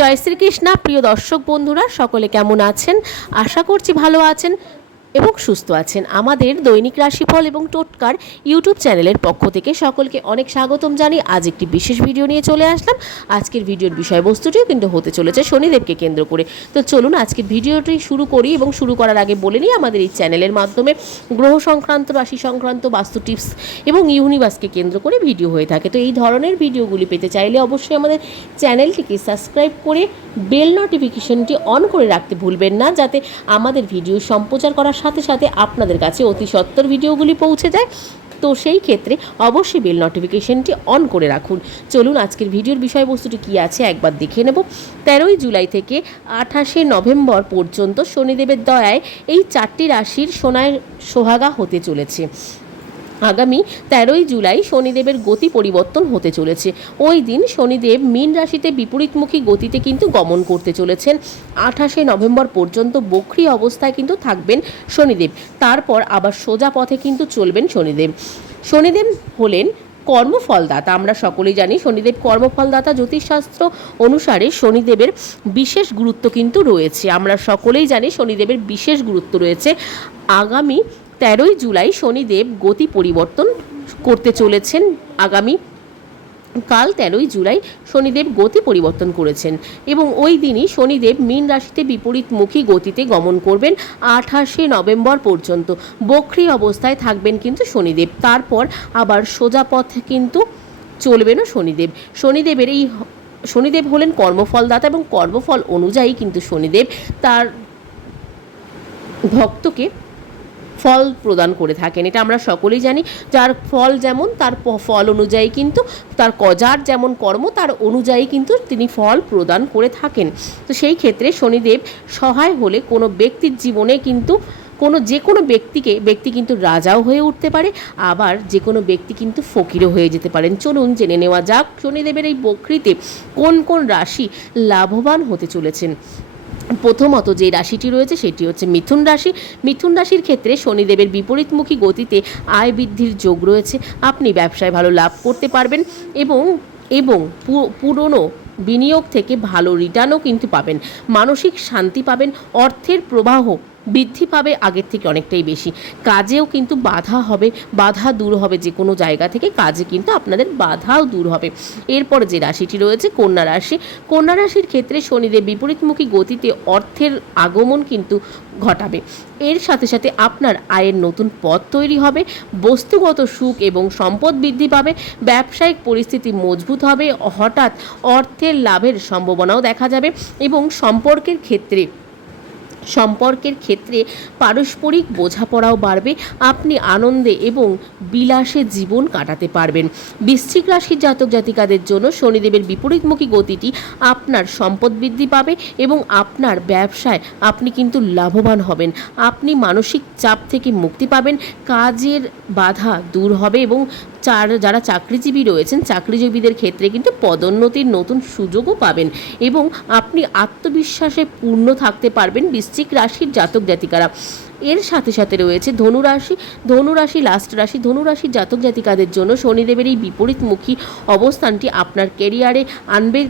জয় শ্রীকৃষ্ণা। প্রিয় দর্শক বন্ধুরা সকলে কেমন আছেন? আশা করছি ভালো আছেন। এবং সুস্থ আছেন। আমাদের দৈনিক রাশিফল এবং টোটকার ইউটিউব চ্যানেলের পক্ষ থেকে সকলকে অনেক স্বাগতম জানি আজ একটি বিশেষ ভিডিও নিয়ে চলে আসলাম। আজকের ভিডিওর বিষয়বস্তুটিও কিন্তু হতে চলেছে শনিদেবকে কেন্দ্র করে। তো চলুন আজকের ভিডিওটি শুরু করি এবং শুরু করার আগে বলে নিই, আমাদের এই চ্যানেলের মাধ্যমে গ্রহ সংক্রান্ত, রাশি সংক্রান্ত, বাস্তু টিপস এবং ইউনিভার্সকে কেন্দ্র করে ভিডিও হয়ে থাকে। তো এই ধরনের ভিডিওগুলি পেতে চাইলে অবশ্যই আমাদের চ্যানেলটিকে সাবস্ক্রাইব করে বেল নোটিফিকেশনটি অন করে রাখতে ভুলবেন না, যাতে আমাদের ভিডিও সম্প্রচার করার সাথে সাথে আপনাদের কাছে অতি সত্তর ভিডিওগুলি পৌঁছে যায়। তো সেই ক্ষেত্রে অবশ্যই বেল নোটিফিকেশনটি অন করে রাখুন। চলুন আজকের ভিডিওর বিষয়বস্তুটি কী আছে একবার দেখে নেব। তেরোই জুলাই থেকে আঠাশে নভেম্বর পর্যন্ত শনিদেবের দয়ায় এই চারটি রাশির সোনায় সোহাগা হতে চলেছে। আগামী তেরোই জুলাই শনিদেবের গতি পরিবর্তন হতে চলেছে। ওই দিন শনিদেব মীন রাশিতে বিপরীতমুখী গতিতে কিন্তু গমন করতে চলেছেন। আঠাশে নভেম্বর পর্যন্ত বক্রি অবস্থায় কিন্তু থাকবেন শনিদেব। তারপর আবার সোজা পথে কিন্তু চলবেন শনিদেব। শনিদেব হলেন কর্মফলদাতা। আমরা সকলেই জানি শনিদেব কর্মফলদাতা। জ্যোতিষশাস্ত্র অনুসারে শনিদেবের বিশেষ গুরুত্ব কিন্তু রয়েছে। আমরা সকলেই জানি শনিদেবের বিশেষ গুরুত্ব রয়েছে। আগামী তেরোই জুলাই শনিদেব গতি পরিবর্তন করতে চলেছেন আগামী কাল তেরোই জুলাই শনিদেব গতি পরিবর্তন করেছেন এবং ওই দিনই শনিদেব মীন রাশিতে বিপরীতমুখী গতিতে গমন করবেন আঠাশে নভেম্বর পর্যন্ত। বক্রি অবস্থায় থাকবেন কিন্তু শনিদেব। তারপর আবার সোজা পথে কিন্তু চলবেনও শনিদেব। শনিদেবের এই শনিদেব হলেন কর্মফলদাতা এবং কর্মফল অনুযায়ী কিন্তু শনিদেব তার ভক্তকে ফল প্রদান করে থাকেন। এটা আমরা সকলেই জানি। যার ফল যেমন, তার ফল অনুযায়ী কিন্তু, তার কজার যেমন কর্ম, তার অনুযায়ী কিন্তু তিনি ফল প্রদান করে থাকেন। তো সেই ক্ষেত্রে শনিদেব সহায় হলে কোনো ব্যক্তির জীবনে কিন্তু, কোনো যে কোনো ব্যক্তিকে, ব্যক্তি কিন্তু রাজাও হয়ে উঠতে পারে, আবার যে কোনো ব্যক্তি কিন্তু ফকিরও হয়ে যেতে পারেন। চলুন জেনে নেওয়া যাক শনিদেবের এই বকরিতে কোন কোন রাশি লাভবান হতে চলেছেন। প্রথমত যে রাশিটি রয়েছে সেটি হচ্ছে মিথুন রাশি। মিথুন রাশির ক্ষেত্রে শনিদেবের বিপরীতমুখী গতিতে আয় বৃদ্ধির যোগ রয়েছে। আপনি ব্যবসায় ভালো লাভ করতে পারবেন এবং এবং পুরনো বিনিয়োগ থেকে ভালো রিটার্নও কিন্তু পাবেন। মানসিক শান্তি পাবেন। অর্থের প্রবাহ বৃদ্ধি পাবে আগের থেকে অনেকটাই বেশি। কাজেও কিন্তু বাধা হবে, বাধা দূর হবে যে কোনো জায়গা থেকে। কাজে কিন্তু আপনাদের বাধাও দূর হবে। এরপর যে রাশিটি রয়েছে, কন্যা রাশি। কন্যা রাশির ক্ষেত্রে শনিদেব বিপরীতমুখী গতিতে অর্থের আগমন কিন্তু ঘটাবে। এর সাথে সাথে আপনার আয়ের নতুন পথ তৈরি হবে। বস্তুগত সুখ এবং সম্পদ বৃদ্ধি পাবে। ব্যবসায়িক পরিস্থিতি মজবুত হবে। হঠাৎ অর্থের লাভের সম্ভাবনাও দেখা যাবে এবং সম্পর্কের ক্ষেত্রে সম্পর্কের ক্ষেত্রে পারস্পরিক বোঝাপড়াও বাড়বে, আপনি আনন্দে এবং বিলাসে জীবন কাটাতে পারবেন। বৃশ্চিক রাশির জাতক জাতিকাদের জন্য শনিদেবের বিপরীতমুখী গতিটি আপনার সম্পদ বৃদ্ধি পাবে এবং আপনার ব্যবসায় আপনি কিন্তু লাভবান হবেন। আপনি মানসিক চাপ থেকে মুক্তি পাবেন, কাজের বাধা দূর হবে এবং চার, যারা চাকরিজীবী রয়েছেন, চাকরিজীবীদের ক্ষেত্রে কিন্তু পদোন্নতির নতুন সুযোগও পাবেন এবং আপনি আত্মবিশ্বাসে পূর্ণ থাকতে পারবেন বৃশ্চিক রাশির জাতক জাতিকারা। এর সাথে সাথে রয়েছে ধনুরাশি ধনুরাশি লাস্ট রাশি ধনুরাশির জাতক জাতিকাদের জন্য শনিদেবের এই বিপরীতমুখী অবস্থানটি আপনার কেরিয়ারে আনবে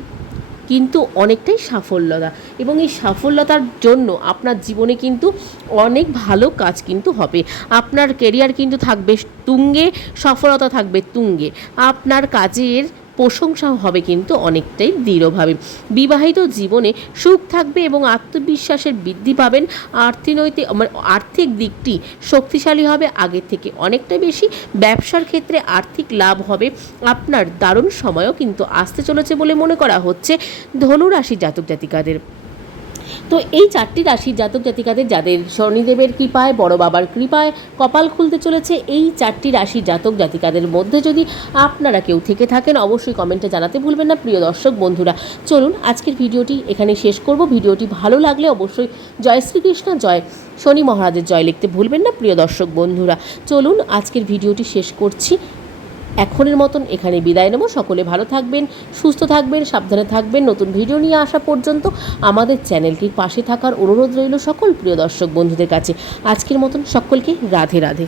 কিন্তু অনেকটাই সাফল্যতা এবং এই সাফল্যতার জন্য আপনার জীবনে কিন্তু অনেক ভালো কাজ কিন্তু হবে। আপনার কেরিয়ার কিন্তু থাকবে তুঙ্গে, সফলতা থাকবে তুঙ্গে। আপনার কাজের প্রশংসা হবে কিন্তু অনেকটাই দৃঢ়ভাবে। বিবাহিত জীবনে সুখ থাকবে এবং আত্মবিশ্বাসের বৃদ্ধি পাবেন। আর্থিনৈতিক মানে আর্থিক দিকটি শক্তিশালী হবে, আগের থেকে অনেকটা বেশি। ব্যবসার ক্ষেত্রে আর্থিক লাভ হবে। আপনার দারুণ সময়ও কিন্তু আসতে চলেছে বলে মনে করা হচ্ছে ধনুরাশি জাতক জাতিকাদের। তো এই চারটি রাশির জাতক জাতিকাদের যাদের শনিদেবের কৃপায়, বড় বাবার কৃপায় কপাল খুলতে চলেছে, এই চারটি রাশির জাতক জাতিকাদের মধ্যে যদি আপনারা কেউ থেকে থাকেন, অবশ্যই কমেন্টে জানাতে ভুলবেন না। প্রিয় দর্শক বন্ধুরা, চলুন আজকের ভিডিওটি এখানে শেষ করব। ভিডিওটি ভালো লাগলে অবশ্যই জয় শ্রীকৃষ্ণ, জয় শনি মহারাজের জয় লিখতে ভুলবেন না, প্রিয় দর্শক বন্ধুরা। চলুন আজকের ভিডিওটি শেষ করছি। এখনের মতন এখানে বিদায় নেব। সকলে ভালো থাকবেন, সুস্থ থাকবেন, সাবধানে থাকবেন। নতুন ভিডিও নিয়ে আসা পর্যন্ত আমাদের চ্যানেলটির পাশে থাকার অনুরোধ রইল সকল প্রিয় দর্শক বন্ধুদের কাছে। আজকের মতন সকলকে রাধে রাধে।